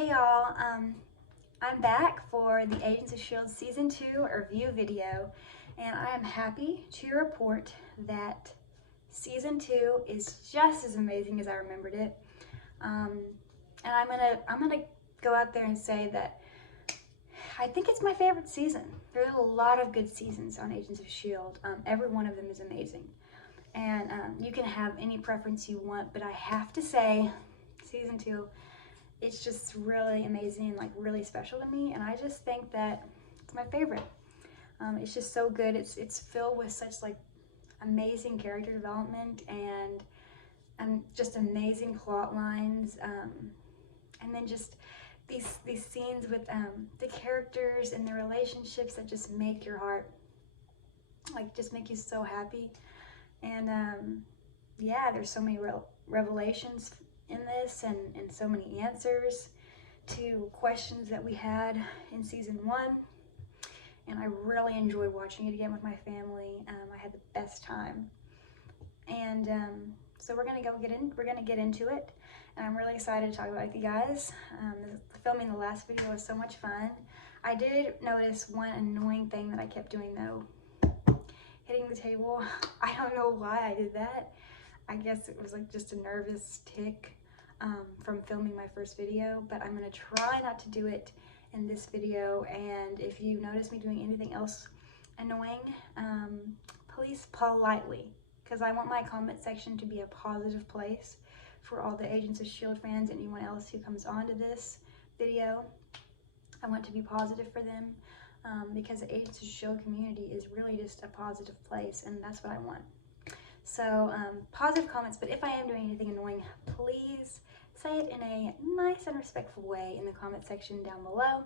Hey y'all, I'm back for the Agents of S.H.I.E.L.D. Season 2 review video, and I am happy to report that Season 2 is just as amazing as I remembered it. And I'm gonna go out there and say that I think it's my favorite season. There's a lot of good seasons on Agents of S.H.I.E.L.D. Every one of them is amazing. And you can have any preference you want, but I have to say, Season 2, it's just really amazing and like really special to me, and I just think that it's my favorite. It's just so good. It's filled with such like amazing character development and just amazing plot lines, and then just these scenes with the characters and their relationships that just make your heart like just make you so happy. And yeah, there's so many revelations in this, and so many answers to questions that we had in Season 1, and I really enjoyed watching it again with my family. I had the best time, and so we're gonna get into it, and I'm really excited to talk about it with you guys. Filming the last video was so much fun. I did notice one annoying thing that I kept doing though, hitting the table. I don't know why I did that. I guess it was like just a nervous tick from filming my first video, but I'm gonna try not to do it in this video. And if you notice me doing anything else annoying, please politely, because I want my comment section to be a positive place for all the Agents of S.H.I.E.L.D. fans and anyone else who comes onto this video. I want to be positive for them, because the Agents of S.H.I.E.L.D. community is really just a positive place, and that's what I want. So positive comments, but if I am doing anything annoying, please say it in a nice and respectful way in the comment section down below.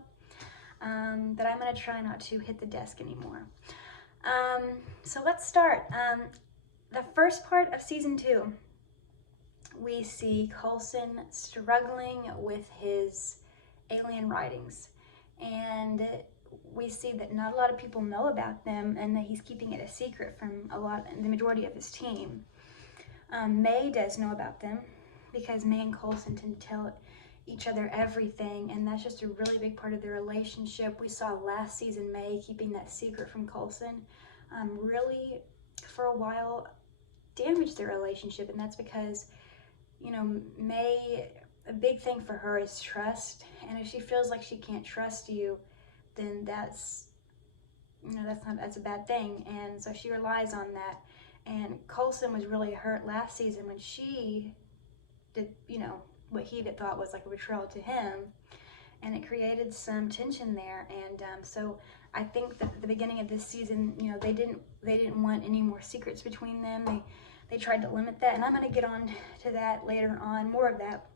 But I'm gonna try not to hit the desk anymore. So let's start. The first part of Season 2, we see Coulson struggling with his alien writings, and we see that not a lot of people know about them, and that he's keeping it a secret from the majority of his team. May does know about them, because May and Coulson tend to tell each other everything, and that's just a really big part of their relationship. We saw last season May keeping that secret from Coulson really for a while damaged their relationship, and that's because, you know, May, a big thing for her is trust, and if she feels like she can't trust you, then that's a bad thing, and so she relies on that. And Coulson was really hurt last season when she did, you know, what he thought was like a betrayal to him, and it created some tension there. And so I think that at the beginning of this season, you know, they didn't want any more secrets between them. They tried to limit that, and I'm going to get on to that later on, more of that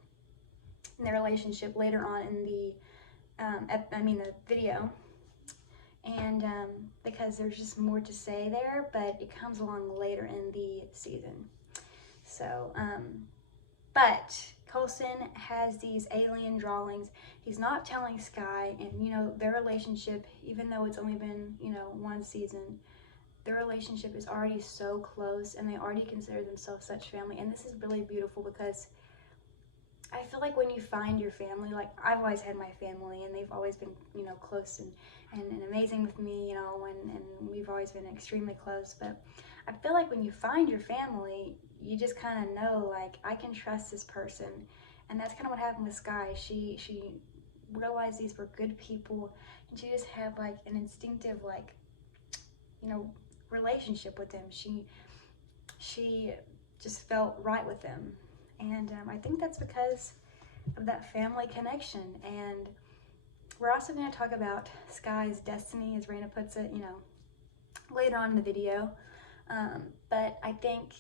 in their relationship later on in the the video, and because there's just more to say there, but it comes along later in the season. So but Coulson has these alien drawings. He's not telling Sky, and you know, their relationship, even though it's only been, you know, one season, their relationship is already so close, and they already consider themselves such family. And this is really beautiful, because I feel like when you find your family, like I've always had my family, and they've always been, you know, close and amazing with me, you know, and we've always been extremely close. But I feel like when you find your family, you just kind of know, like, I can trust this person. And that's kind of what happened with Sky. She realized these were good people, and she just had like an instinctive, like, you know, relationship with them. She just felt right with them. And I think that's because of that family connection. And we're also going to talk about Sky's destiny, as Raina puts it, you know, later on in the video. But I think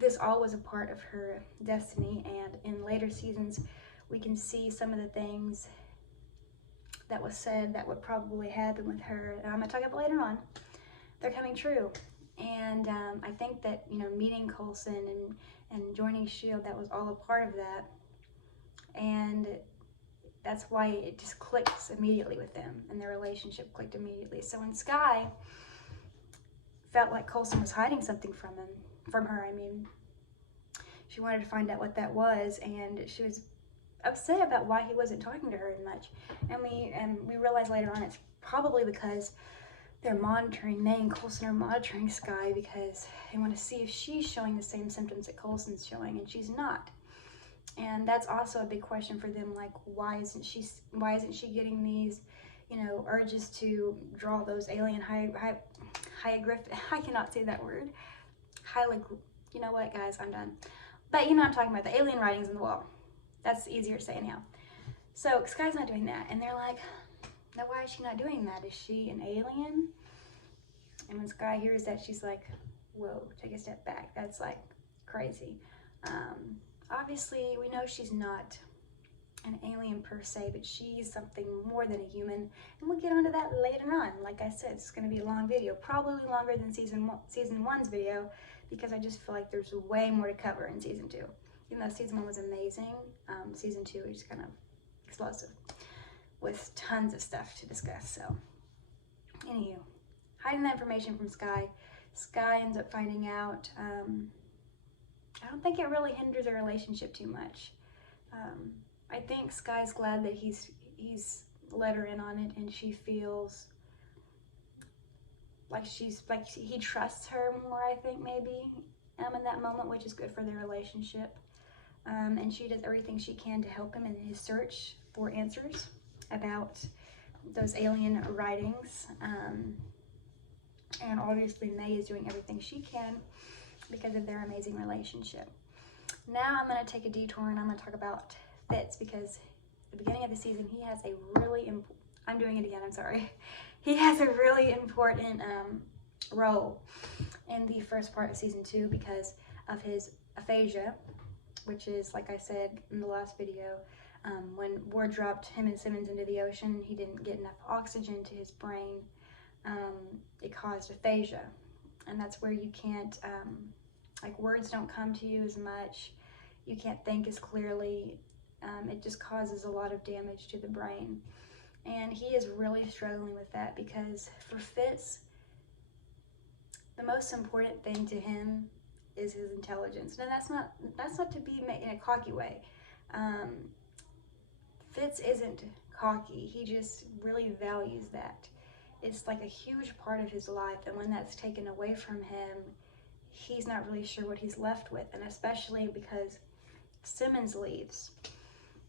this all was a part of her destiny, and in later seasons we can see some of the things that was said that would probably happen with her, and I'm going to talk about later on. They're coming true. And I think that, you know, meeting Coulson and joining S.H.I.E.L.D., that was all a part of that, and that's why it just clicks immediately with them, and their relationship clicked immediately. So when Sky felt like Coulson was hiding something from her, I mean, she wanted to find out what that was, and she was upset about why he wasn't talking to her as much. And we realize later on it's probably because they're monitoring, May and Coulson are monitoring Skye because they want to see if she's showing the same symptoms that Coulson's showing, and she's not. And that's also a big question for them, like why isn't she getting these, you know, urges to draw those alien hieroglyph, I cannot say that word. You know what, guys, I'm done. But you know what I'm talking about, the alien writings on the wall. That's easier to say now. So Skye's not doing that, and they're like, now why is she not doing that? Is she an alien? And when Skye hears that, she's like, whoa, take a step back. That's like crazy. Obviously, we know she's not an alien per se, but she's something more than a human, and we'll get onto that later on. Like I said, it's going to be a long video, probably longer than season one's video, because I just feel like there's way more to cover in season 2. Even though season 1 was amazing, season 2 is kind of explosive with tons of stuff to discuss. So, anywho, hiding that information from Skye. Skye ends up finding out. I don't think it really hinders their relationship too much. I think Skye's glad that he's let her in on it, and she feels like he trusts her more, I think, maybe in that moment, which is good for their relationship. And she does everything she can to help him in his search for answers about those alien writings. And obviously May is doing everything she can because of their amazing relationship. Now I'm going to take a detour and I'm going to talk about Fitz, because at the beginning of the season he has a really I'm doing it again, I'm sorry. He has a really important role in the first part of season 2 because of his aphasia, which is, like I said in the last video, when Ward dropped him and Simmons into the ocean, he didn't get enough oxygen to his brain. It caused aphasia, and that's where you can't, like, words don't come to you as much, you can't think as clearly, it just causes a lot of damage to the brain. And he is really struggling with that, because for Fitz, the most important thing to him is his intelligence. Now that's not to be in a cocky way. Fitz isn't cocky, he just really values that. It's like a huge part of his life, and when that's taken away from him, he's not really sure what he's left with, and especially because Simmons leaves.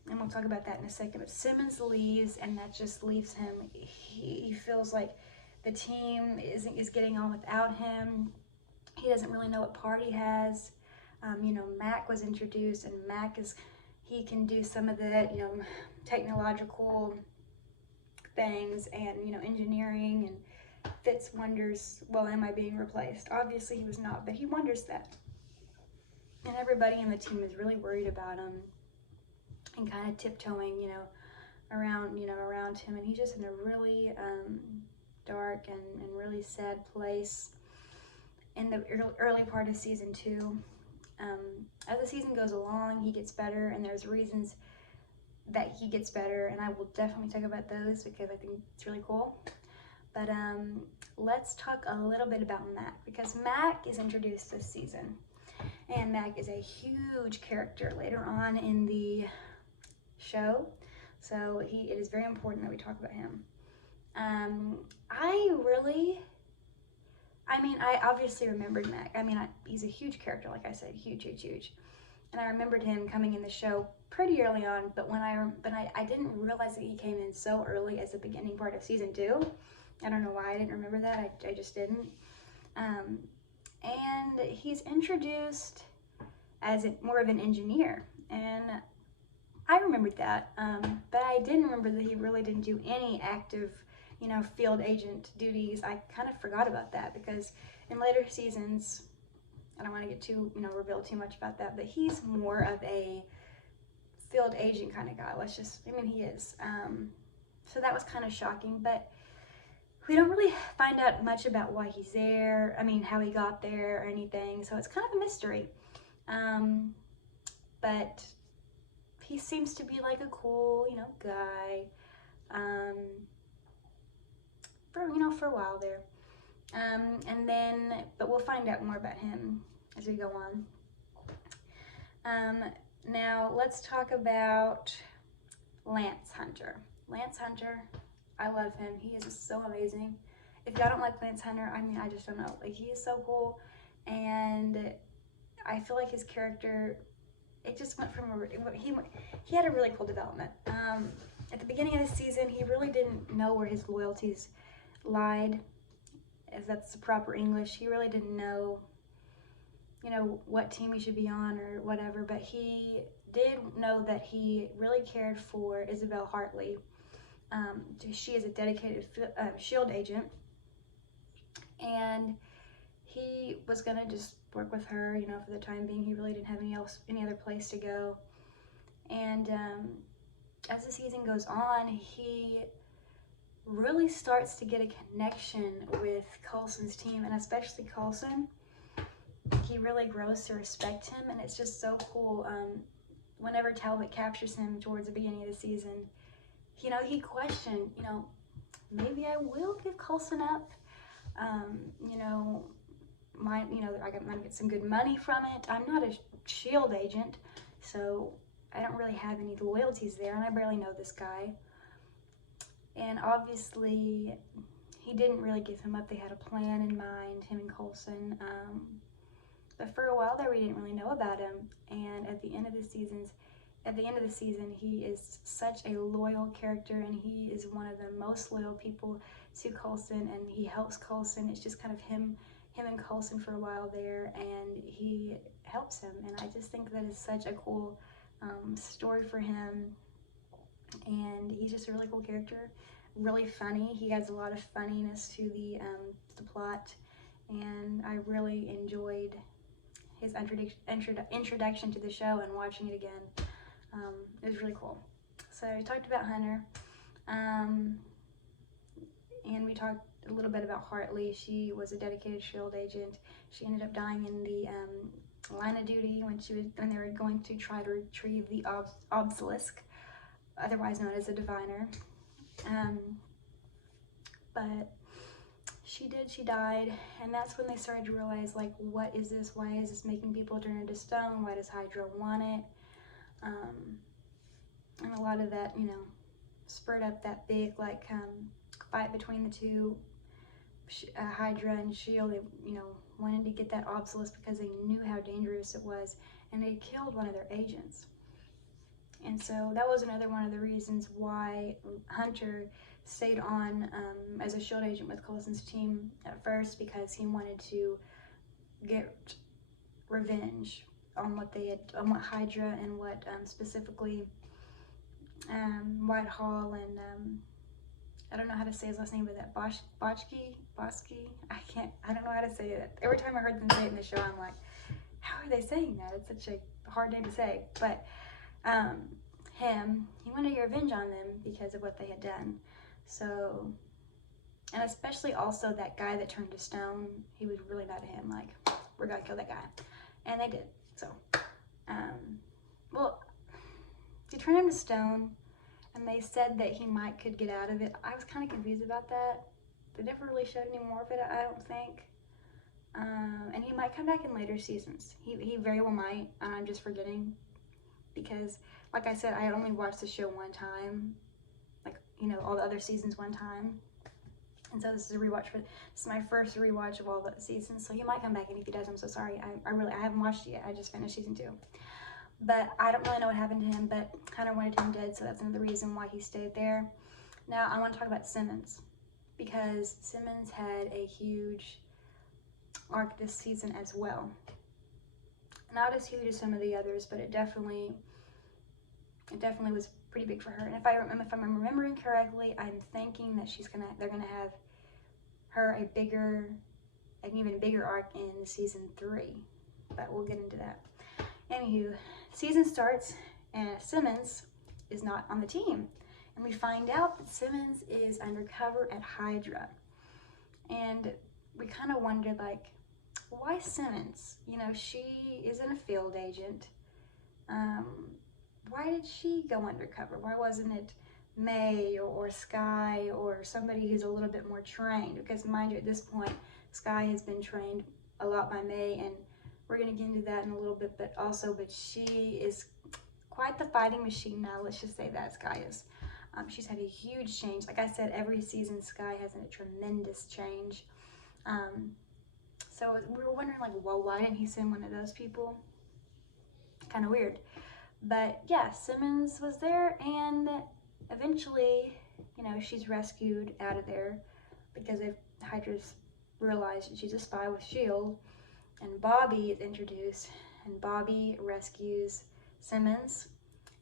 And we'll talk about that in a second, but Simmons leaves, and that just leaves him, he feels like the team is getting on without him. He doesn't really know what part he has. You know, Mac was introduced, and Mac he can do some of the, you know, technological things and, you know, engineering, and Fitz wonders, well, am I being replaced? Obviously he was not, but he wonders that. And everybody in the team is really worried about him and kind of tiptoeing, you know, around him, and he's just in a really dark and really sad place in the early part of season 2. As the season goes along, he gets better, and there's reasons that he gets better, and I will definitely talk about those because I think it's really cool. But let's talk a little bit about Mac, because Mac is introduced this season, and Mac is a huge character later on in the show, so it is very important that we talk about him. I obviously remembered Mac. He's a huge character, like I said, huge. And I remembered him coming in the show pretty early on, but I didn't realize that he came in so early as the beginning part of season 2. I don't know why I didn't remember that. I just didn't. And he's introduced as more of an engineer, and I remembered that, but I didn't remember that he really didn't do any active, you know, field agent duties. I kind of forgot about that, because in later seasons, I don't want to get too, you know, reveal too much about that, but he's more of a field agent kind of guy. He is. So that was kind of shocking, but we don't really find out much about why he's there, how he got there or anything, so it's kind of a mystery. But he seems to be like a cool, you know, guy, for a while there. But we'll find out more about him as we go on. Now let's talk about Lance Hunter. Lance Hunter, I love him. He is so amazing. If y'all don't like Lance Hunter, I mean, I just don't know. Like, he is so cool, and I feel like his character, it just went from he had a really cool development. At the beginning of the season, he really didn't know where his loyalties lied, if that's the proper English. He really didn't know, you know, what team he should be on or whatever, but he did know that he really cared for Isabel Hartley. She is a dedicated SHIELD agent, and he was gonna just work with her, you know, for the time being. He really didn't have any other place to go. And as the season goes on, he really starts to get a connection with Coulson's team, and especially Coulson. He really grows to respect him, and it's just so cool. Whenever Talbot captures him towards the beginning of the season, you know, he questioned, you know, maybe I will give Coulson up. You know, I might get some good money from it. I'm not a SHIELD agent, so I don't really have any loyalties there, and I barely know this guy. And obviously, he didn't really give him up. They had a plan in mind, him and Coulson. But for a while there, we didn't really know about him. And at the end of the season, he is such a loyal character, and he is one of the most loyal people to Coulson, and he helps Coulson. It's just kind of him and Coulson for a while there, and he helps him. And I just think that is such a cool story for him. And he's just a really cool character, really funny. He adds a lot of funniness to the plot, and I really enjoyed his introduction to the show and watching it again. It was really cool. So we talked about Hunter, and we talked a little bit about Hartley. She was a dedicated SHIELD agent. She ended up dying in the line of duty when they were going to try to retrieve the obelisk, otherwise known as a diviner. But she died, and that's when they started to realize, like, what is this? Why is this making people turn into stone? Why does Hydra want it? And a lot of that, you know, spurred up that big, like, fight between the two, Hydra and SHIELD. They, you know, wanted to get that obelisk because they knew how dangerous it was, and they killed one of their agents. And so that was another one of the reasons why Hunter stayed on as a SHIELD agent with Coulson's team at first, because he wanted to get revenge on what Hydra and what specifically Whitehall and I don't know how to say his last name, but that Boschke, I don't know how to say it. Every time I heard them say it in the show, I'm like, how are they saying that? It's such a hard name to say. But he wanted to get revenge on them because of what they had done. So, and especially also that guy that turned to stone, he was really mad at him, like, we're gonna kill that guy. And they did. So, well, he turned him to stone, and they said that he could get out of it. I was kind of confused about that. They never really showed any more of it, I don't think. And he might come back in later seasons. He very well might, and I'm just forgetting. Because, like I said, I only watched the show one time. Like, you know, all the other seasons one time. And so this is a rewatch this is my first rewatch of all the seasons. So he might come back, and if he does, I'm so sorry. I haven't watched it yet. I just finished season 2. But I don't really know what happened to him, but Hunter wanted him dead, so that's another reason why he stayed there. Now, I want to talk about Simmons, because Simmons had a huge arc this season as well. Not as huge as some of the others, but it definitely was pretty big for her. And if I'm remembering correctly, I'm thinking that they're gonna have her an even bigger arc in season 3, but we'll get into that. Anywho, season starts and Simmons is not on the team, and we find out that Simmons is undercover at Hydra, and we kind of wondered, like, why Simmons? You know, she isn't a field agent. Why did she go undercover? Why wasn't it May or Sky or somebody who's a little bit more trained? Because mind you, at this point, Sky has been trained a lot by May, and We're going to get into that in a little bit, but she is quite the fighting machine now. Let's just say that Sky is. She's had a huge change. Like I said, every season Sky has a tremendous change. So we were wondering, like, well, why didn't he send one of those people? Kind of weird. But yeah, Simmons was there, and eventually, you know, she's rescued out of there because Hydra's realized she's a spy with S.H.I.E.L.D. And Bobby is introduced, and Bobby rescues Simmons.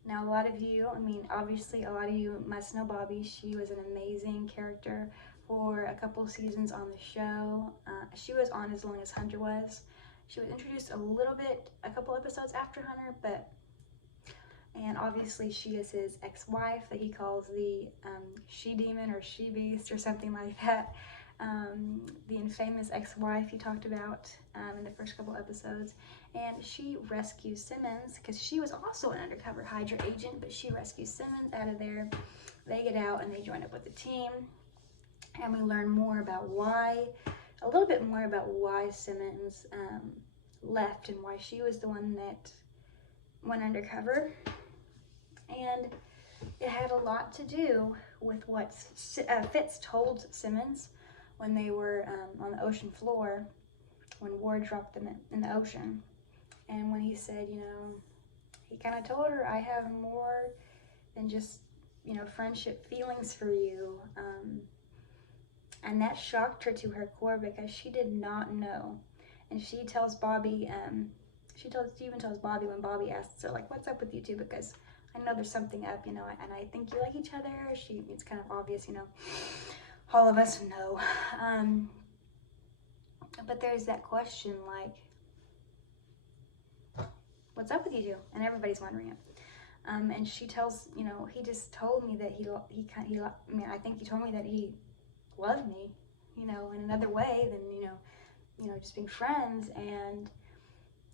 Now, a lot of you, I mean, obviously, a lot of you must know Bobby. She was an amazing character for a couple seasons on the show. She was on as long as Hunter was. She was introduced a couple episodes after Hunter, and obviously she is his ex-wife that he calls the she-demon or she-beast or something like that. The infamous ex-wife he talked about in the first couple episodes. And she rescues Simmons because she was also an undercover Hydra agent, but she rescues Simmons out of there. They get out and they join up with the team. And we learn more about a little bit more about why Simmons left and why she was the one that went undercover. And it had a lot to do with what Fitz told Simmons when they were on the ocean floor, when Ward dropped them in the ocean. And when he said, you know, he kind of told her, I have more than just, you know, friendship feelings for you. And that shocked her to her core because she did not know. And she tells Bobby, she even tells Bobby when Bobby asks her, like, what's up with you two? Because I know there's something up, you know, and I think you like each other. It's kind of obvious, you know. All of us know. But there's that question, like, what's up with you two? And everybody's wondering it. And she tells, you know, he just told me that I think he told me that he loved me, you know, in another way than, you know, just being friends. And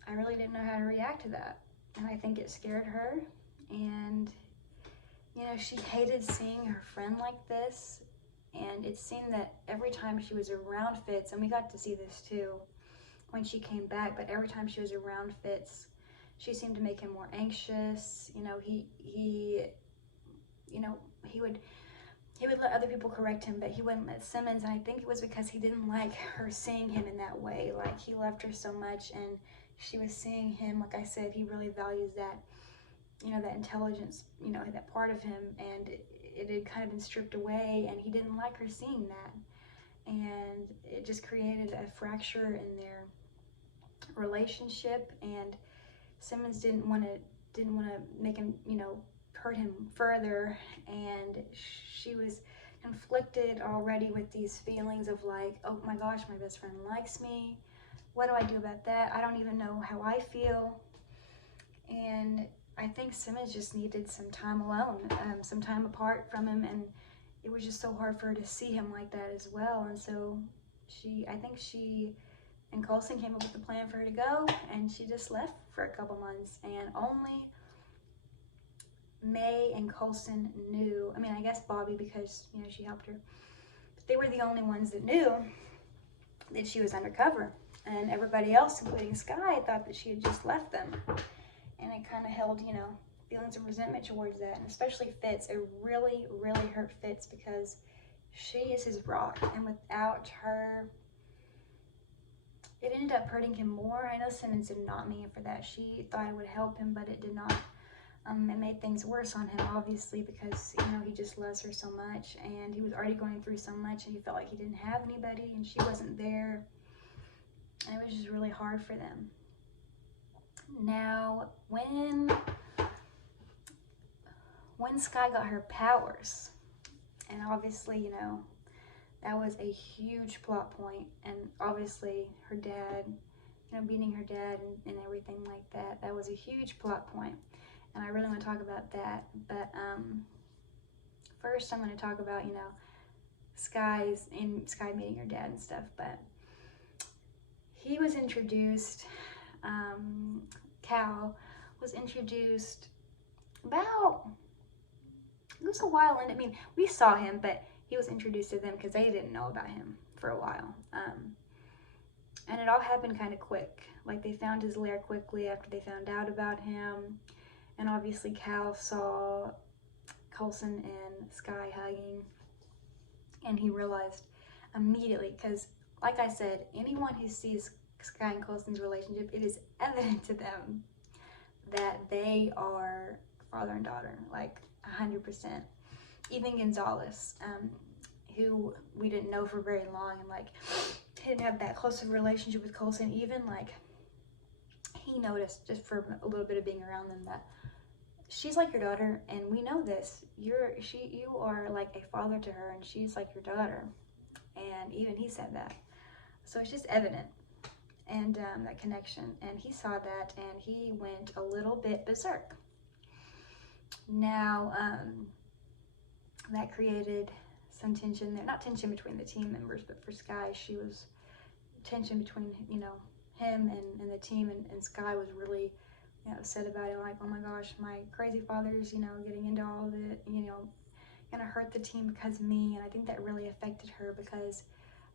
I really didn't know how to react to that. And I think it scared her. And, you know, she hated seeing her friend like this. And it seemed that every time she was around Fitz, and we got to see this too when she came back, but every time she was around Fitz, she seemed to make him more anxious. You know, he would let other people correct him, but he wouldn't let Simmons. And I think it was because he didn't like her seeing him in that way. Like, he loved her so much, and she was seeing him, like I said, he really values that, you know, that intelligence, you know, that part of him, and it had kind of been stripped away, and he didn't like her seeing that. And it just created a fracture in their relationship, and Simmons didn't want to make him, you know, hurt him further. And she was conflicted already with these feelings of, like, oh my gosh, my best friend likes me. What do I do about that? I don't even know how I feel. And I think Simmons just needed some time alone, some time apart from him, and it was just so hard for her to see him like that as well. And so I think she and Coulson came up with a plan for her to go, and she just left for a couple months. And only May and Coulson knew. I mean, I guess Bobby, because, you know, she helped her. But they were the only ones that knew that she was undercover. And everybody else, including Sky, thought that she had just left them. And it kind of held, you know, feelings of resentment towards that. And especially Fitz. It really, really hurt Fitz because she is his rock. And without her, it ended up hurting him more. I know Simmons did not mean for that. She thought it would help him, but it did not. It made things worse on him, obviously, because, you know, he just loves her so much. And he was already going through so much, and he felt like he didn't have anybody, and she wasn't there. And it was just really hard for them. Now, when Sky got her powers, and obviously, you know, that was a huge plot point, and obviously her dad, you know, beating her dad and everything like that, that was a huge plot point, and I really want to talk about that. But first I'm going to talk about, you know, Sky meeting her dad and stuff. But he was introduced, Cal was introduced about, it was a while, and I mean, we saw him, but he was introduced to them because they didn't know about him for a while. And it all happened kind of quick. Like, they found his lair quickly after they found out about him. And obviously Cal saw Coulson and Sky hugging, and he realized immediately, because like I said, anyone who sees Sky and Coulson's relationship, it is evident to them that they are father and daughter, like 100%. Even Gonzalez, who we didn't know for very long, and like didn't have that close of a relationship with Coulson, even like he noticed just for a little bit of being around them that she's like your daughter, and we know this. You are like a father to her, and she's like your daughter. And even he said that. So it's just evident, and that connection. And he saw that, and he went a little bit berserk. Now, that created some tension there. Not tension between the team members, but for Sky, she was tension between, you know, him and the team, and Sky was really, you know, upset about it, like, oh my gosh, my crazy father's, you know, getting into all of it, you know, gonna hurt the team because of me. And I think that really affected her, because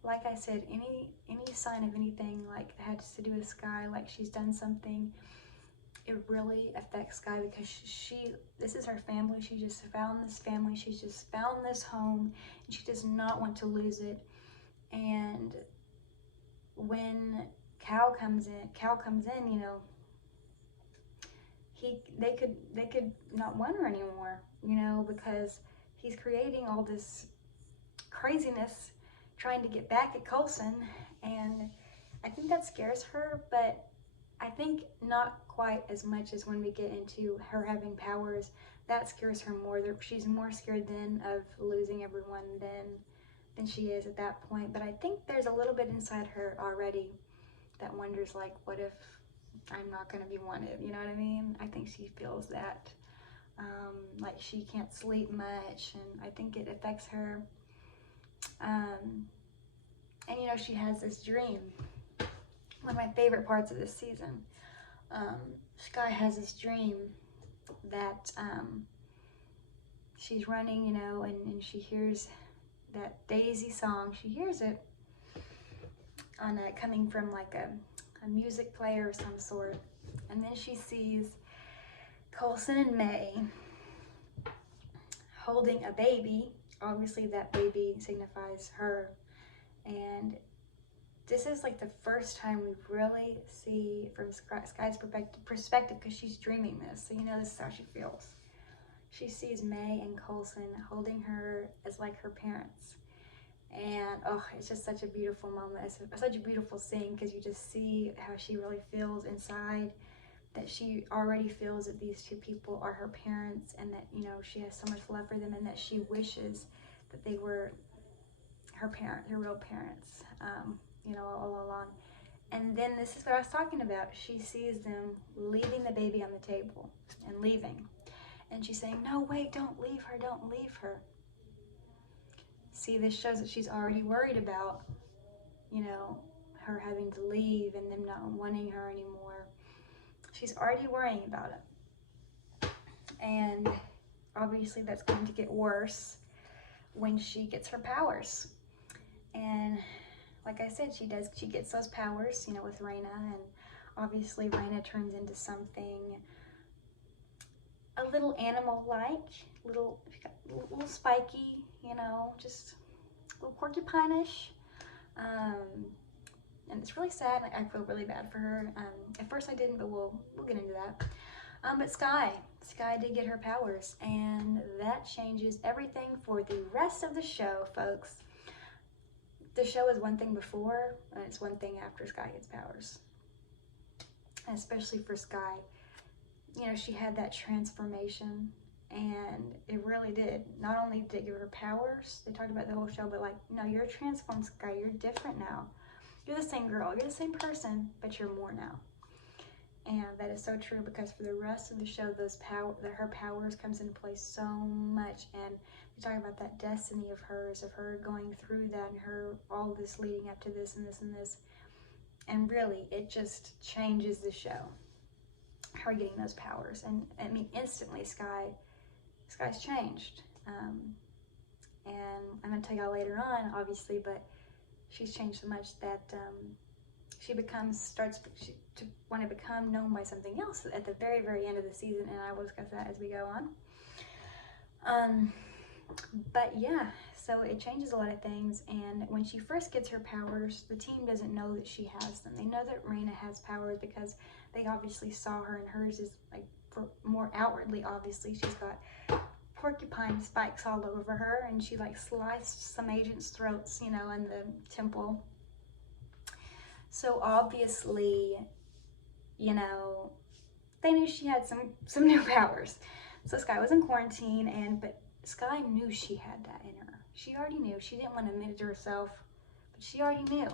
like I said, any sign of anything like had to do with Sky, like she's done something, it really affects Sky, because this is her family. She just found this family, she's just found this home, and she does not want to lose it. And when Cal comes in, you know, they could not want her anymore, you know, because he's creating all this craziness trying to get back at Coulson. And I think that scares her, but I think not quite as much as when we get into her having powers. That scares her more. She's more scared then of losing everyone than she is at that point. But I think there's a little bit inside her already that wonders, like, what if I'm not going to be wanted? You know what I mean? I think she feels that. Like she can't sleep much, and I think it affects her. And you know, she has this dream. One of my favorite parts of this season. Sky has this dream that she's running, you know, and she hears that Daisy song. She hears it on coming from like a music player of some sort. And then she sees Coulson and May holding a baby. Obviously that baby signifies her. And this is like the first time we really see from Sky's perspective, because she's dreaming this. So you know, this is how she feels. She sees May and Coulson holding her as like her parents. And oh, it's just such a beautiful moment. It's such a beautiful scene, because you just see how she really feels inside, that she already feels that these two people are her parents, and that, you know, she has so much love for them, and that she wishes that they were her real parents, you know, all along. And then this is what I was talking about. She sees them leaving the baby on the table and leaving. And she's saying, no, wait, don't leave her, don't leave her. See, this shows that she's already worried about, you know, her having to leave and them not wanting her anymore. She's already worrying about it. And obviously that's going to get worse when she gets her powers. And like I said, she gets those powers, you know, with Raina, and obviously Raina turns into something a little animal-like, little spiky, you know, just a little porcupine-ish. And it's really sad. I feel really bad for her. At first I didn't, but we'll get into that. But Sky did get her powers, and that changes everything for the rest of the show, folks. The show is one thing before, and it's one thing after Sky gets powers. And especially for Sky, you know, she had that transformation, and it really did. Not only did it give her powers, they talked about the whole show, but like, no, you're transformed, Sky. You're different now. You're the same girl. You're the same person, but you're more now. And that is so true, because for the rest of the show, her powers comes into play so much. And we talk about that destiny of hers, of her going through that, and her all this leading up to this and this and this. And really, it just changes the show. Her getting those powers, and I mean, instantly, Sky's changed. And I'm gonna tell y'all later on, obviously, but she's changed so much that starts to want to become known by something else at the very, very end of the season, and I will discuss that as we go on. But yeah, so it changes a lot of things, and when she first gets her powers, the team doesn't know that she has them. They know that Raina has powers because they obviously saw her, and hers is like more outwardly, obviously. She's got porcupine spikes all over her, and she like sliced some agents' throats, you know, in the temple. So obviously, you know, they knew she had some new powers. So Sky was in quarantine, but Sky knew she had that in her. She already knew. She didn't want to admit it to herself, but she already knew.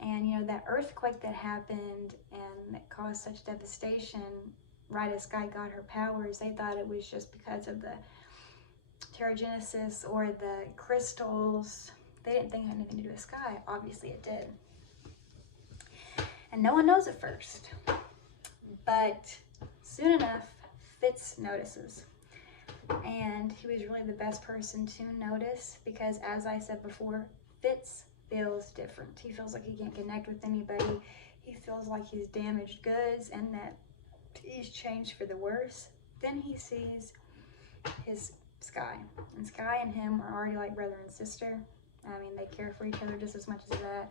And you know, that earthquake that happened and that caused such devastation right as Sky got her powers, they thought it was just because of the pterogenesis or the crystals. They didn't think it had anything to do with Sky. Obviously it did. And no one knows at first. But soon enough, Fitz notices. And he was really the best person to notice because, as I said before, Fitz feels different. He feels like he can't connect with anybody. He feels like he's damaged goods and that he's changed for the worse. Then he sees his Sky. And Sky and him are already like brother and sister. I mean, they care for each other just as much as that.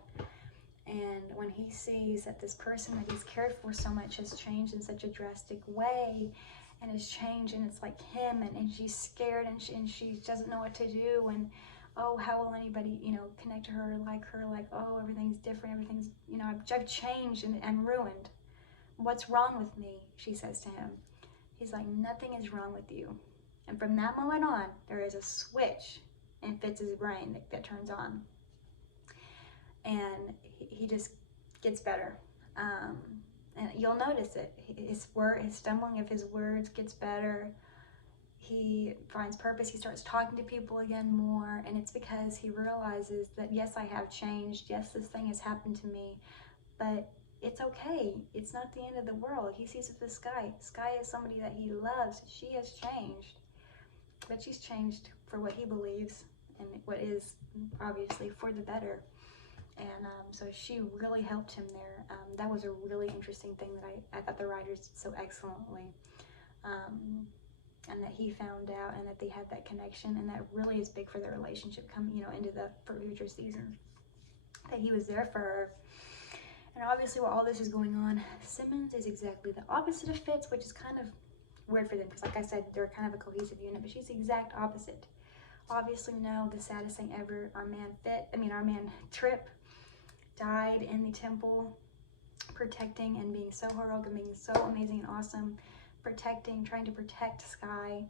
And when he sees that this person that he's cared for so much has changed in such a drastic way and has changed, and it's like him, and she's scared, and she doesn't know what to do, and oh, how will anybody, you know, connect to her, like oh, everything's different, everything's, you know, I've changed and ruined. What's wrong with me? She says to him. He's like, nothing is wrong with you. And from that moment on, there is a switch in Fitz's brain that turns on. And he just gets better. And you'll notice it. His stumbling of his words gets better. He finds purpose. He starts talking to people again more. And it's because he realizes that, yes, I have changed. Yes, this thing has happened to me. But it's okay. It's not the end of the world. He sees it with Sky. Sky is somebody that he loves. She has changed. But she's changed for what he believes and what is obviously for the better. And so she really helped him there. That was a really interesting thing that I thought the writers did so excellently. And that he found out and that they had that connection, and that really is big for their relationship coming, you know, into the future seasons. That he was there for her. And obviously while all this is going on, Simmons is exactly the opposite of Fitz, which is kind of weird for them because, like I said, they're kind of a cohesive unit, but she's the exact opposite. Obviously, we know the saddest thing ever, our man Trip died in the temple, protecting and being so heroic and being so amazing and awesome, trying to protect Sky.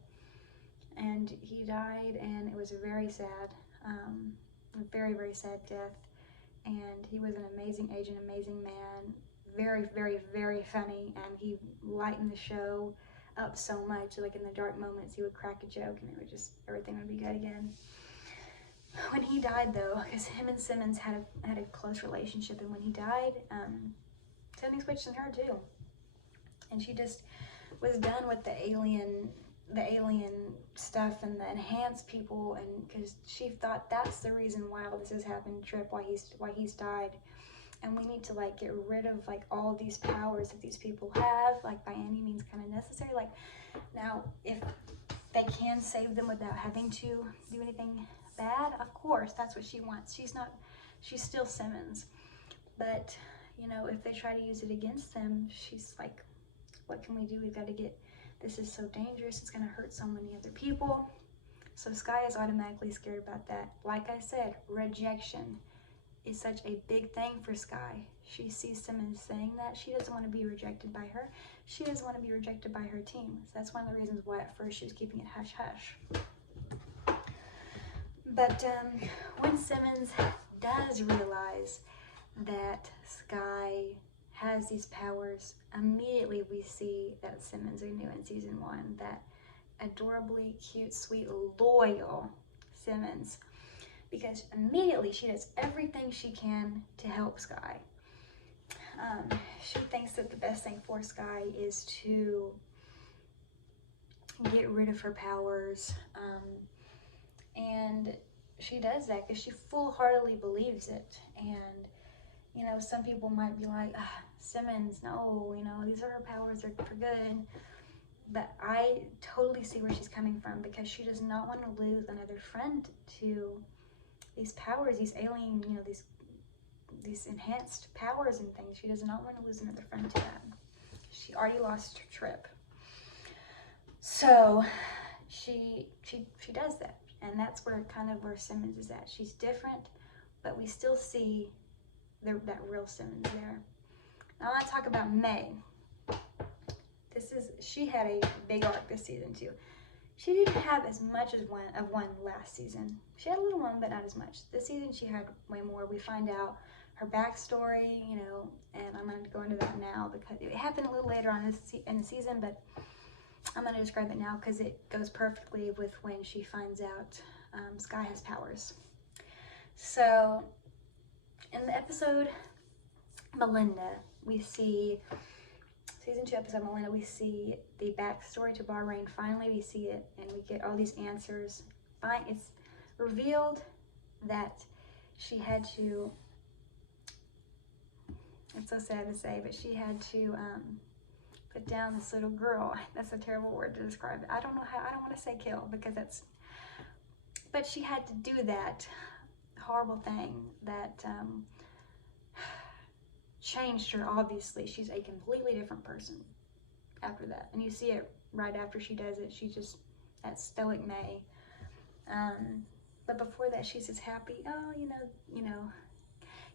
And he died, and it was very sad, a very, very sad death. And he was an amazing agent, amazing man, very, very, very funny, and he lightened the show up so much. Like in the dark moments, he would crack a joke, and everything would be good again. When he died, though, because him and Simmons had a close relationship, and when he died, something switched in her too, and she just was done with the alien stuff and the enhanced people, and because she thought that's the reason why all this has happened, Trip, why he's died, and we need to like get rid of like all these powers that these people have, like by any means kind of necessary. Like now, if they can save them without having to do anything bad, of course, that's what she wants. She's still Simmons, but you know, if they try to use it against them, she's like, what can we do? We've got to get, this is so dangerous, it's going to hurt so many other people. So Sky is automatically scared about that. Like I said, rejection is such a big thing for Sky. She sees Simmons saying that. She doesn't want to be rejected by her. She doesn't want to be rejected by her team. So that's one of the reasons why at first she was keeping it hush-hush. But when Simmons does realize that Sky has these powers, immediately we see that Simmons we knew in season 1, that adorably cute, sweet, loyal Simmons, because immediately she does everything she can to help Sky. She thinks that the best thing for Sky is to get rid of her powers, and she does that because she full-heartedly believes it. And you know, some people might be like, Simmons, no, you know, these are her powers, they're for good. But I totally see where she's coming from, because she does not want to lose another friend to these powers, these alien, you know, these enhanced powers and things. She does not want to lose another friend to that. She already lost her trip. So she does that. And that's where where Simmons is at. She's different, but we still see that real Simmons there. Now I want to talk about May. She had a big arc this season too. She didn't have as much as one last season. She had a little one, but not as much. This season she had way more. We find out her backstory, you know, and I'm going to go into that now because it happened a little later on in the season, but I'm going to describe it now because it goes perfectly with when she finds out Sky has powers. So in the episode Melinda, we see Season 2, episode Melinda, we see the backstory to Bahrain. Finally, we see it, and we get all these answers. It's revealed that she had to, it's so sad to say, but she had to put down this little girl. That's a terrible word to describe it. I don't want to say kill, because but she had to do that horrible thing that changed her. Obviously, she's a completely different person after that, and you see it right after she does it. She's just that stoic May, but before that she's just happy. Oh, you know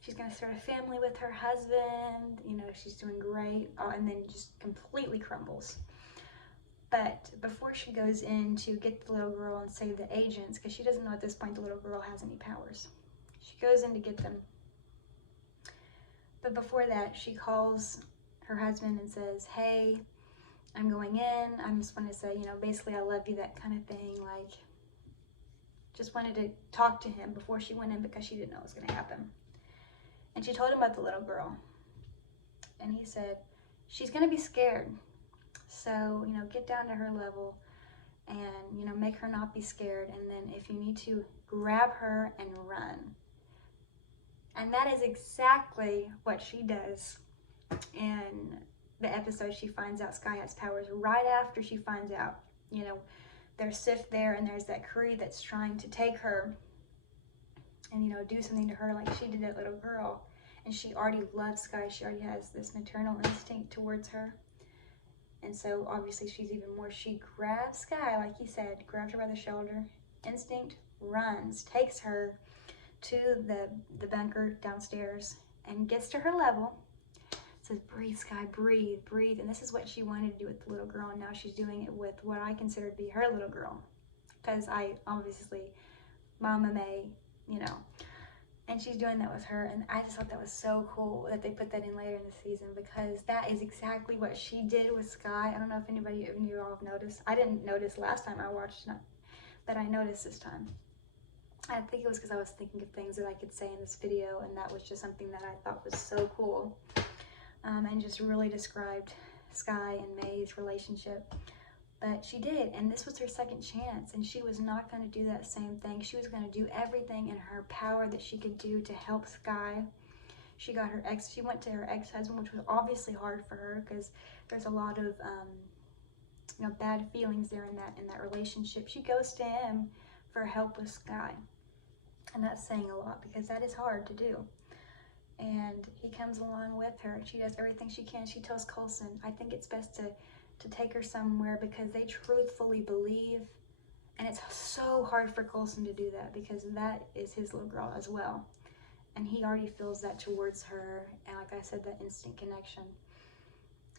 she's gonna start a family with her husband, you know, she's doing great. And then just completely crumbles. But before she goes in to get the little girl and save the agents, because she doesn't know at this point the little girl has any powers, she goes in to get them. But before that, she calls her husband and says, hey, I'm going in. I just want to say, you know, basically, I love you, that kind of thing. Like, just wanted to talk to him before she went in, because she didn't know it was going to happen. And she told him about the little girl. And he said, she's going to be scared. So, you know, get down to her level and, you know, make her not be scared. And then if you need to, grab her and run. And that is exactly what she does in the episode. She finds out Sky has powers. Right after she finds out, you know, there's Sif there, and there's that Kree that's trying to take her and, you know, do something to her like she did that little girl. And she already loves Sky. She already has this maternal instinct towards her. And so obviously she's even more. She grabs Sky, like he said, grabs her by the shoulder. Instinct, runs, takes her to the bunker downstairs and gets to her level. Says, breathe, Sky, breathe, breathe. And this is what she wanted to do with the little girl, and now she's doing it with what I consider to be her little girl. Because I obviously, Mama May, you know, and she's doing that with her. And I just thought that was so cool that they put that in later in the season, because that is exactly what she did with Sky. I don't know if any of you all have noticed. I didn't notice last time I watched it, but I noticed this time. I think it was because I was thinking of things that I could say in this video, and that was just something that I thought was so cool, and just really described Sky and May's relationship. But she did, and this was her second chance, and she was not going to do that same thing. She was going to do everything in her power that she could do to help Sky. She went to her ex-husband, which was obviously hard for her, because there's a lot of you know, bad feelings there in that relationship. She goes to him for help with Sky. And that's saying a lot, because that is hard to do. And he comes along with her. She does everything she can. She tells Coulson, I think it's best to take her somewhere, because they truthfully believe. And it's so hard for Coulson to do that, because that is his little girl as well. And he already feels that towards her. And like I said, that instant connection.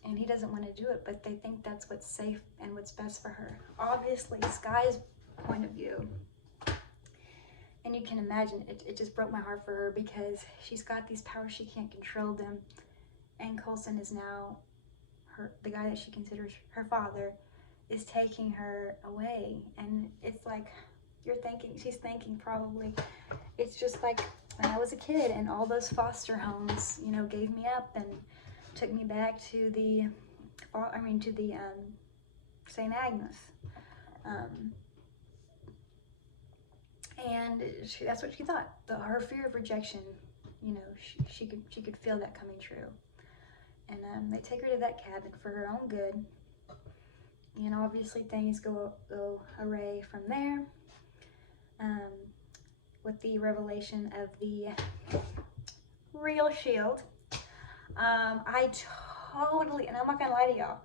And he doesn't want to do it, but they think that's what's safe and what's best for her. Obviously, Sky's point of view, and you can imagine, it just broke my heart for her, because she's got these powers, she can't control them. And Coulson is now, the guy that she considers her father, is taking her away. And it's like, she's thinking probably, it's just like when I was a kid and all those foster homes, you know, gave me up and took me back to the St. Agnes. And that's what she thought. Her fear of rejection, you know, she could feel that coming true. And they take her to that cabin for her own good. And obviously things go array from there. With the revelation of the real Shield. I totally, and I'm not gonna lie to y'all,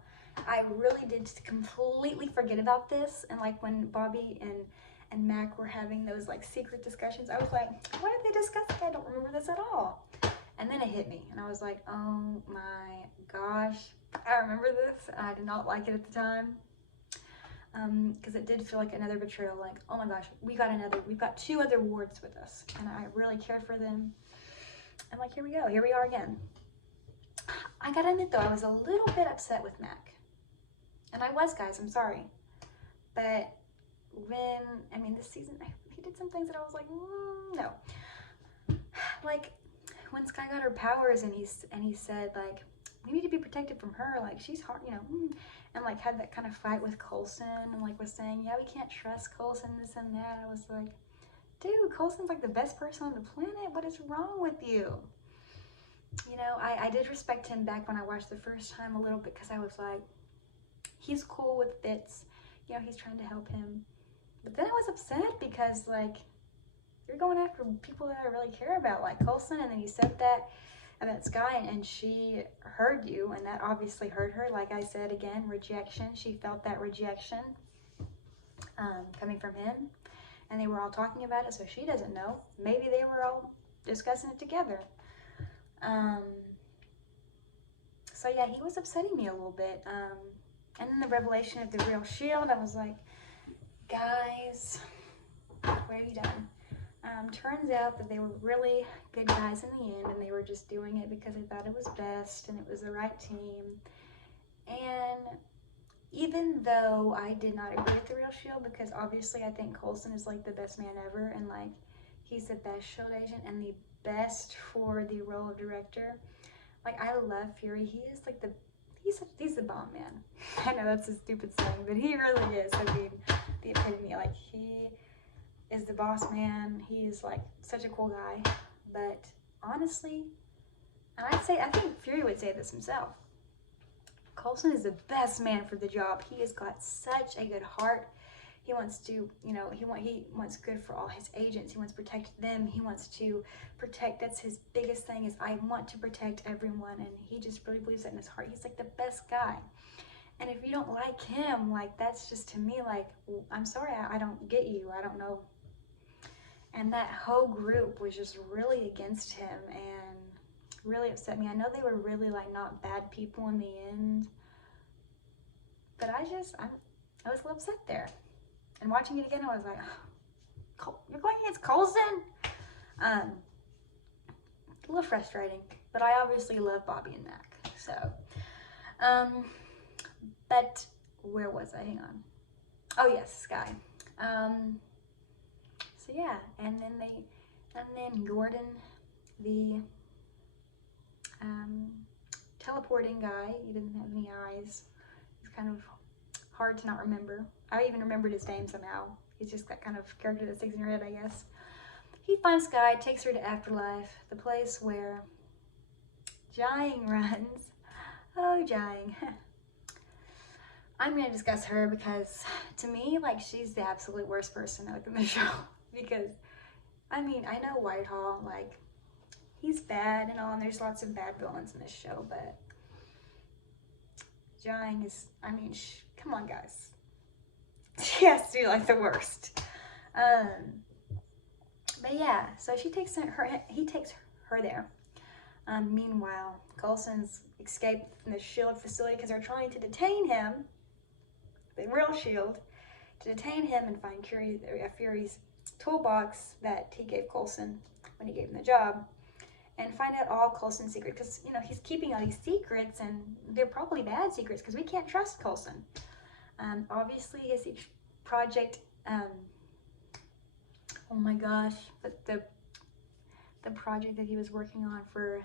I really did just completely forget about this. And like when Bobby and Mac were having those like secret discussions, I was like, what did they discuss? I don't remember this at all. And then it hit me, and I was like, oh my gosh, I remember this, and I did not like it at the time. Because it did feel like another betrayal, like, oh my gosh, we've got 2 other wards with us, and I really cared for them. And like, here we are again. I gotta admit though, I was a little bit upset with Mac. And I was, guys, I'm sorry. But this season, he did some things that I was like, no. Like, when Sky got her powers and he said, like, we need to be protected from her, like, she's hard, you know, and like had that kind of fight with Coulson and like was saying, yeah, we can't trust Coulson, this and that. I was like, dude, Coulson's like the best person on the planet. What is wrong with you? You know, I did respect him back when I watched the first time a little bit, because I was like, he's cool with Fitz, you know, he's trying to help him. But then I was upset because, like, you're going after people that I really care about, like Coulson, and then you said that about Sky, and she heard you, and that obviously hurt her. Like I said, again, rejection. She felt that rejection coming from him, and they were all talking about it, so she doesn't know. Maybe they were all discussing it together. So yeah, he was upsetting me a little bit. And then the revelation of the real Shield, I was like, guys, what have you done? Turns out that they were really good guys in the end, and they were just doing it because they thought it was best and it was the right team. And even though I did not agree with the real Shield, because obviously I think Coulson is like the best man ever, and like he's the best Shield agent and the best for the role of director. Like, I love Fury. He is like he's the bomb man. I know that's a stupid saying, but he really is. I mean, the epitome. Like, he is the boss man. He's like such a cool guy. But honestly, and I think Fury would say this himself, Coulson is the best man for the job. He has got such a good heart. He wants to, you know, he wants good for all his agents. He wants to protect them. He wants to protect, that's his biggest thing, is I want to protect everyone. And he just really believes that in his heart. He's like the best guy. And if you don't like him, like, that's just, to me, like, I'm sorry, I don't get you. I don't know. And that whole group was just really against him and really upset me. I know they were really, like, not bad people in the end, but I was a little upset there. And watching it again, I was like, oh, you're going against Coulson? A little frustrating, but I obviously love Bobby and Mac. So, but where was I? Hang on. Oh yes, Sky. So yeah, and then Gordon, the teleporting guy, he didn't have any eyes. He's kind of hard to not remember. I even remembered his name somehow. He's just that kind of character that sticks in your head, I guess. He finds Sky, takes her to Afterlife, the place where Jying runs. Oh, Jying. I'm going to discuss her because, to me, like, she's the absolute worst person within the show. Because, I mean, I know Whitehall, like, he's bad and all, and there's lots of bad villains in this show, but Jying is, I mean, come on, guys. She has to be, like, the worst. But yeah, so he takes her there. Meanwhile, Coulson's escaped from the Shield facility because they're trying to detain him, the real Shield, to detain him and find Fury's toolbox that he gave Coulson when he gave him the job, and find out all Coulson's secrets, because, you know, he's keeping all these secrets, and they're probably bad secrets because we can't trust Coulson. Obviously his project, oh my gosh, but the project that he was working on for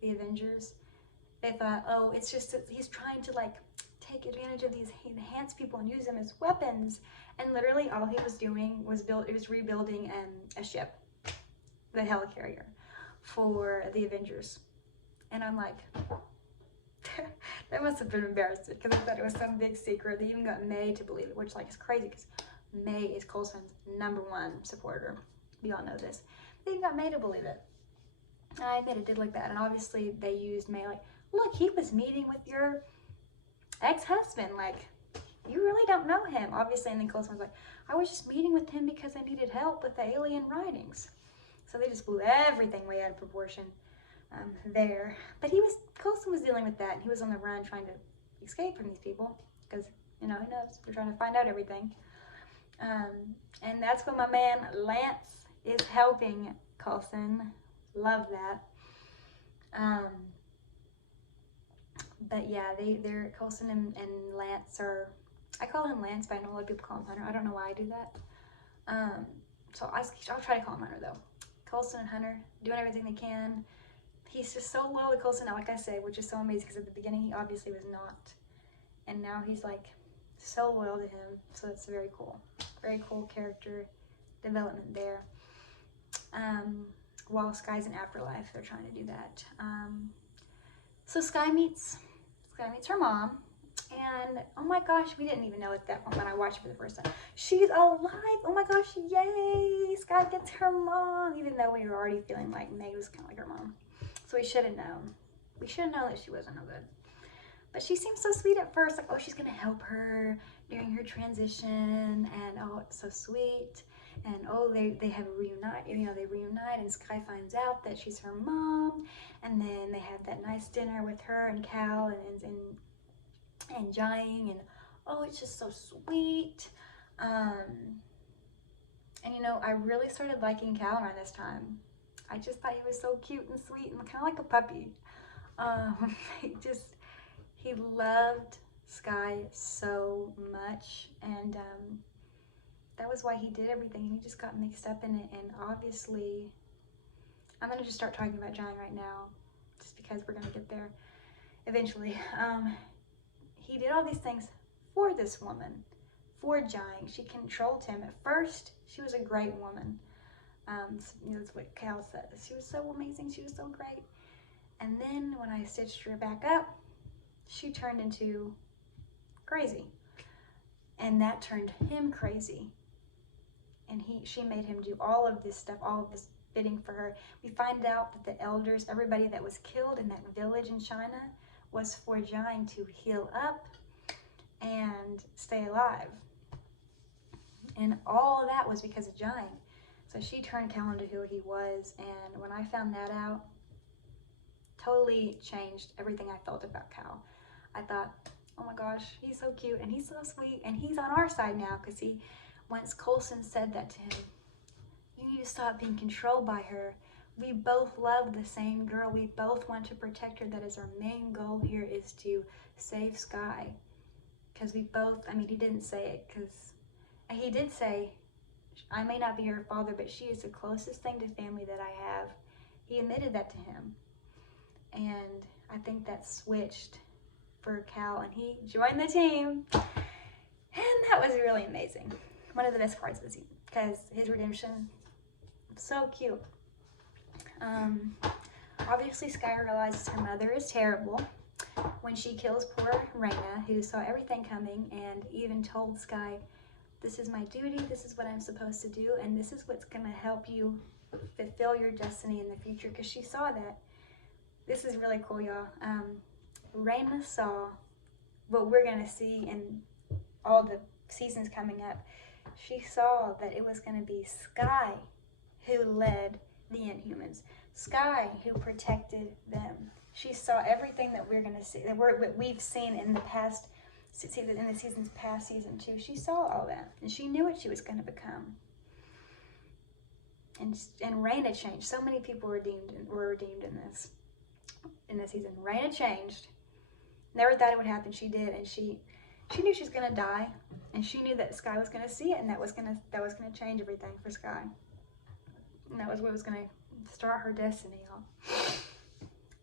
the Avengers, they thought, oh, it's just that he's trying to, like, take advantage of these enhanced people and use them as weapons. And literally all he was doing was rebuilding a ship, the helicarrier. for the Avengers. And I'm like, that must have been embarrassing because I thought it was some big secret. They even got May to believe it, which like is crazy because May is Coulson's #1 supporter. We all know this. They even got May to believe it. And I admit it did look bad. And obviously they used May like, look, he was meeting with your ex-husband. Like, you really don't know him. Obviously, and then Coulson was like, I was just meeting with him because I needed help with the alien writings. So they just blew everything way out of proportion there. But Coulson was dealing with that. And he was on the run trying to escape from these people because, you know, who knows? We're trying to find out everything. And that's when my man Lance is helping Coulson. Love that. But yeah, they're Coulson and Lance are, I call him Lance, but I know a lot of people call him Hunter. I don't know why I do that. So I'll try to call him Hunter though. Coulson and Hunter doing everything they can. He's just so loyal to Coulson now, like I said, which is so amazing because at the beginning he obviously was not. And now he's like so loyal to him. So that's very cool. Very cool character development there. While Sky's in Afterlife, they're trying to do that. So Sky meets her mom, and oh my gosh, we didn't even know at that point when I watched it for the first time. She's alive! Oh my gosh, yay! Sky gets her mom, even though we were already feeling like May was kind of like her mom. So we should have known. We should have known that she wasn't no good. But she seemed so sweet at first, like, oh, she's gonna help her during her transition, and oh, it's so sweet. And oh, they have a reunite, you know, they reunite, and Sky finds out that she's her mom, and then they have that nice dinner with her and Cal and Jiang, and oh, it's just so sweet. And you know, I really started liking Cal around this time. I just thought he was so cute and sweet and kind of like a puppy. He loved Sky so much, and that was why he did everything. He just got mixed up in it, and obviously, I'm gonna just start talking about Jiang right now, just because we're gonna get there eventually. He did all these things for this woman, for Jiang. She controlled him. At first, she was a great woman. You know, that's what Cal says. She was so amazing. She was so great. And then when I stitched her back up, she turned into crazy, and that turned him crazy. And she made him do all of this stuff, all of this bidding for her. We find out that the elders, everybody that was killed in that village in China, was for Jiang to heal up and stay alive. And all of that was because of Jiang. So she turned Cal into who he was, and when I found that out, totally changed everything I felt about Cal. I thought, oh my gosh, he's so cute, and he's so sweet, and he's on our side now, because once Coulson said that to him, you need to stop being controlled by her. We both love the same girl. We both want to protect her. That is our main goal here, is to save Sky. Because we both, I mean, he didn't say it, because he did say, I may not be her father, but she is the closest thing to family that I have. He admitted that to him. And I think that switched for Cal, and he joined the team. And that was really amazing. One of the best parts of the season, because his redemption, so cute. Obviously, Sky realizes her mother is terrible when she kills poor Raina, who saw everything coming and even told Sky, this is my duty, this is what I'm supposed to do, and this is what's going to help you fulfill your destiny in the future, because she saw that. This is really cool, y'all. Raina saw what we're going to see in all the seasons coming up. She saw that it was going to be Sky who led the Inhumans. Sky who protected them. She saw everything that we're going to see, what we've seen in the past, in the seasons past season 2. She saw all that, and she knew what she was going to become. And Raina changed. So many people were redeemed in this season. Raina changed. Never thought it would happen. She did, and she knew she was going to die, and she knew that Sky was going to see it, and that was going to change everything for Sky. And that was what was going to start her destiny, y'all.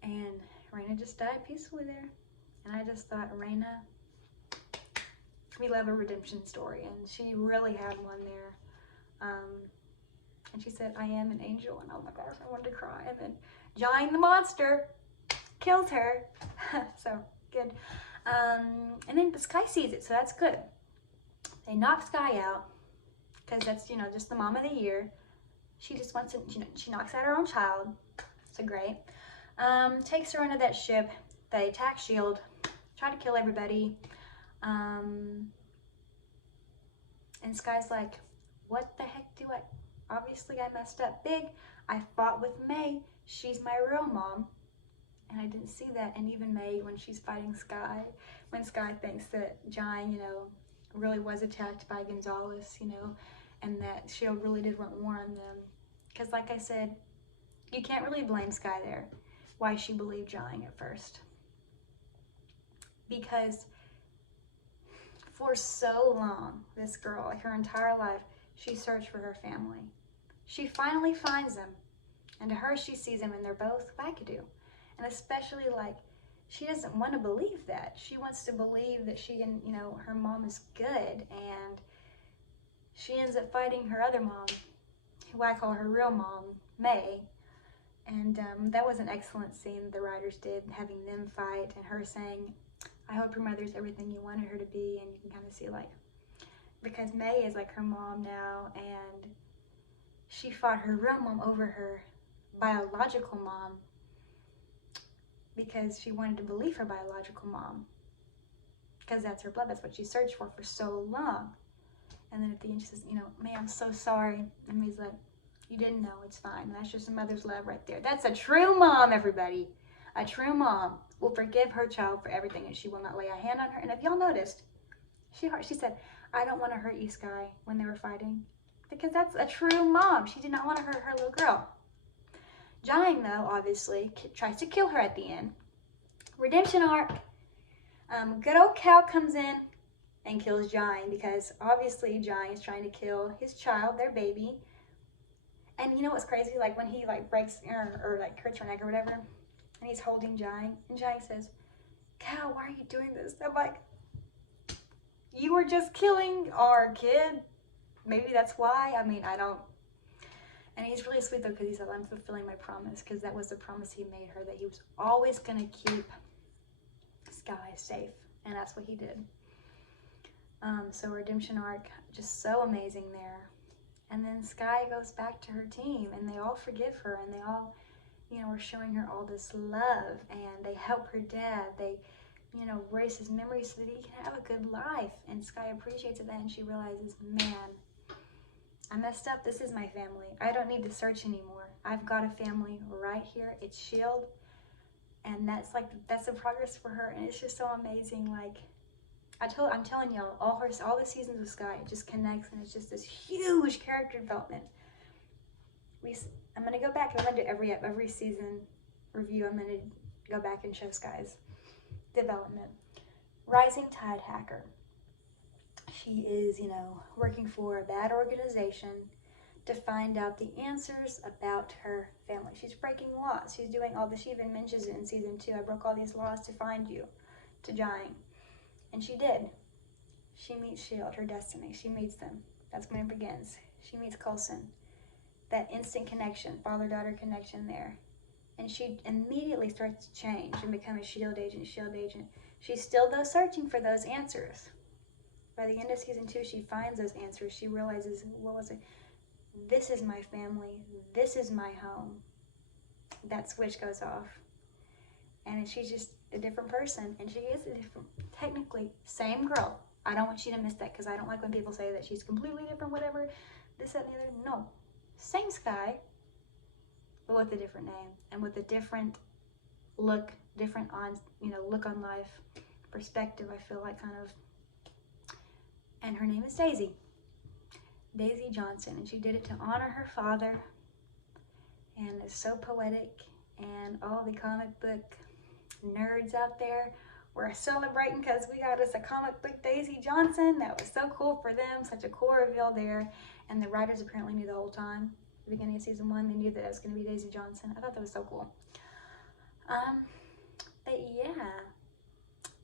And Raina just died peacefully there. And I just thought, Raina, we love a redemption story, and she really had one there. And she said, I am an angel. And oh my gosh, I wanted to cry. And then Giant the monster kills her. So good. And then Sky sees it, so that's good. They knock Sky out because that's, just the mom of the year. She just wants to, she knocks out her own child. So great. Takes her into that ship. They attack S.H.I.E.L.D., try to kill everybody. And Sky's like, what the heck obviously I messed up big. I fought with May. She's my real mom. And I didn't see that. And even May, when she's fighting Sky, when Sky thinks that Giant, really was attacked by Gonzalez, and that S.H.I.E.L.D. really did want war on them. Because like I said, you can't really blame Sky there, why she believed Giant at first. Because for so long, this girl, like her entire life, she searched for her family. She finally finds them. And to her, she sees them and they're both wackadoo. And especially, she doesn't want to believe that. She wants to believe that she and, her mom is good. And she ends up fighting her other mom, who I call her real mom, May. And that was an excellent scene the writers did, having them fight and her saying, I hope your mother's everything you wanted her to be. And you can kind of see, because May is like her mom now, and she fought her real mom over her biological mom because she wanted to believe her biological mom, because that's her blood, that's what she searched for so long. And then at the end she says, May, I'm so sorry. And May's like, you didn't know, it's fine. That's just a mother's love right there. That's a true mom, everybody. A true mom will forgive her child for everything, and she will not lay a hand on her. And if y'all noticed, she said, I don't want to hurt you, Sky, when they were fighting, because that's a true mom. She did not want to hurt her little girl. Giant, though, obviously, tries to kill her at the end. Redemption arc. Good old Cal comes in and kills Giant, because obviously Giant is trying to kill his child, their baby. And you know what's crazy? When he breaks or hurts her neck or whatever, and he's holding Giant, and Giant says, Cal, why are you doing this? I'm like, you were just killing our kid. Maybe that's why. I don't. And he's really sweet, though, because he said, I'm fulfilling my promise, because that was the promise he made her, that he was always going to keep Sky safe. And that's what he did. So redemption arc, just so amazing there. And then Sky goes back to her team, and they all forgive her, and they all, are showing her all this love, and they help her dad. They, erase his memories so that he can have a good life. And Sky appreciates it then, and she realizes, man, I messed up. This is my family. I don't need to search anymore. I've got a family right here. It's S.H.I.E.L.D. And that's the progress for her. And it's just so amazing. I'm telling y'all, all the seasons of Sky, it just connects, and it's just this huge character development. I'm gonna go back. I'm gonna do every season review. I'm gonna go back and show Sky's development. Rising Tide Hacker. She is, working for a bad organization to find out the answers about her family. She's breaking laws. She's doing all this. She even mentions it in season 2. I broke all these laws to find you, to Giant. And she did. She meets S.H.I.E.L.D., her destiny. She meets them. That's when it begins. She meets Coulson. That instant connection, father-daughter connection there. And she immediately starts to change and become a S.H.I.E.L.D. agent. She's still, though, searching for those answers. By the end of season 2, she finds those answers. She realizes, what was it? This is my family. This is my home. That switch goes off. And she's just a different person. And she is a different, technically, same girl. I don't want you to miss that, because I don't like when people say that she's completely different, whatever, this, that, and the other. No. Same Sky, but with a different name. And with a different look, look on life, perspective, I feel like, kind of. And her name is Daisy. Daisy Johnson. And she did it to honor her father. And it's so poetic. And all the comic book nerds out there were celebrating because we got us a comic book Daisy Johnson. That was so cool for them. Such a cool reveal there. And the writers apparently knew the whole time. At the beginning of season 1, they knew that it was going to be Daisy Johnson. I thought that was so cool. But yeah.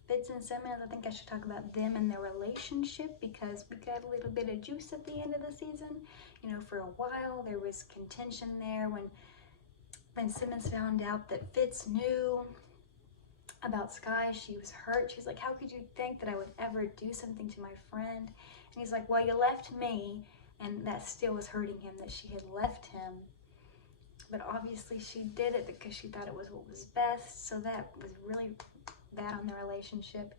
Fitz and Simmons, I think I should talk about them and their relationship, because we got a little bit of juice at the end of the season. for a while. There was contention there when Simmons found out that Fitz knew about Sky. She was hurt. She's like, how could you think that I would ever do something to my friend? And he's like, well, you left me. And that still was hurting him, that she had left him. But obviously she did it because she thought it was what was best. So that was really bad on their relationship.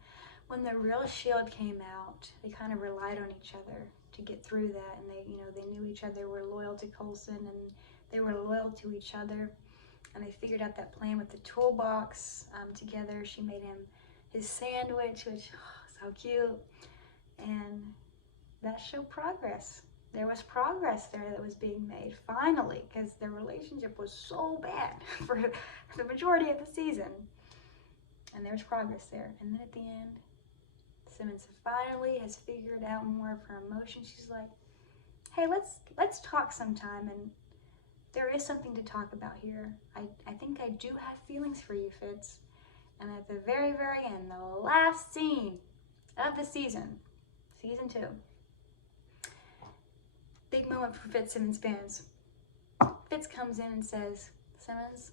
When the real Shield came out, they kind of relied on each other to get through that. And they knew each other were loyal to Coulson, and they were loyal to each other. And they figured out that plan with the toolbox together. She made him his sandwich, which, so cute. And that showed progress. There was progress there that was being made, finally, because their relationship was so bad for the majority of the season. And there was progress there. And then at the end, Simmons finally has figured out more of her emotions. She's like, hey, let's talk sometime. And there is something to talk about here. I think I do have feelings for you, Fitz. And at the very, very end, the last scene of the season 2, big moment for Fitz Simmons fans. Fitz comes in and says, Simmons,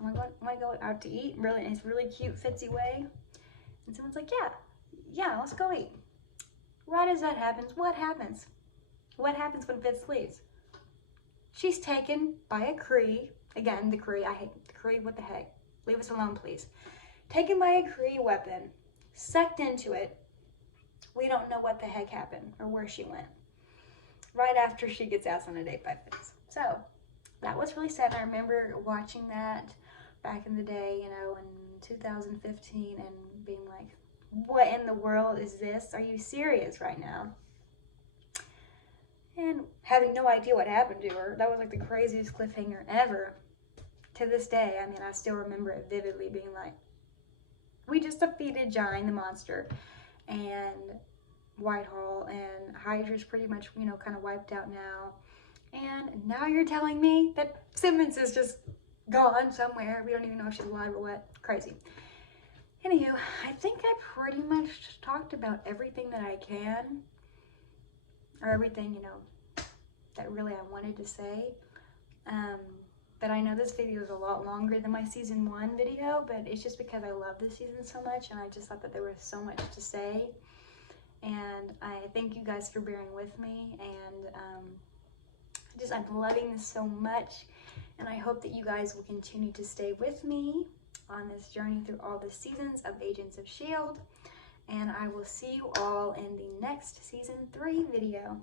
want to go out to eat? Really, in his really cute Fitzy way. And Simmons like, yeah, let's go eat. Right as that happens, what happens? What happens when Fitz leaves? She's taken by a Kree. Again, the Kree. I hate the Kree. What the heck? Leave us alone, please. Taken by a Kree weapon, sucked into it. We don't know what the heck happened or where she went. Right after she gets asked on a date by Fitz. So that was really sad. I remember watching that back in the day, in 2015, and being like, what in the world is this? Are you serious right now? And having no idea what happened to her. That was like the craziest cliffhanger ever. To this day, I still remember it vividly, being like, we just defeated Giant the monster, and Whitehall, and Hydra's pretty much, kind of wiped out now. And now you're telling me that Simmons is just gone somewhere. We don't even know if she's alive or what. Crazy. Anywho, I think I pretty much talked about everything that I can, or everything, that really I wanted to say. But I know this video is a lot longer than my season 1 video, but it's just because I love this season so much, and I just thought that there was so much to say. And I thank you guys for bearing with me, and I'm loving this so much, and I hope that you guys will continue to stay with me on this journey through all the seasons of Agents of S.H.I.E.L.D., and I will see you all in the next season 3 video.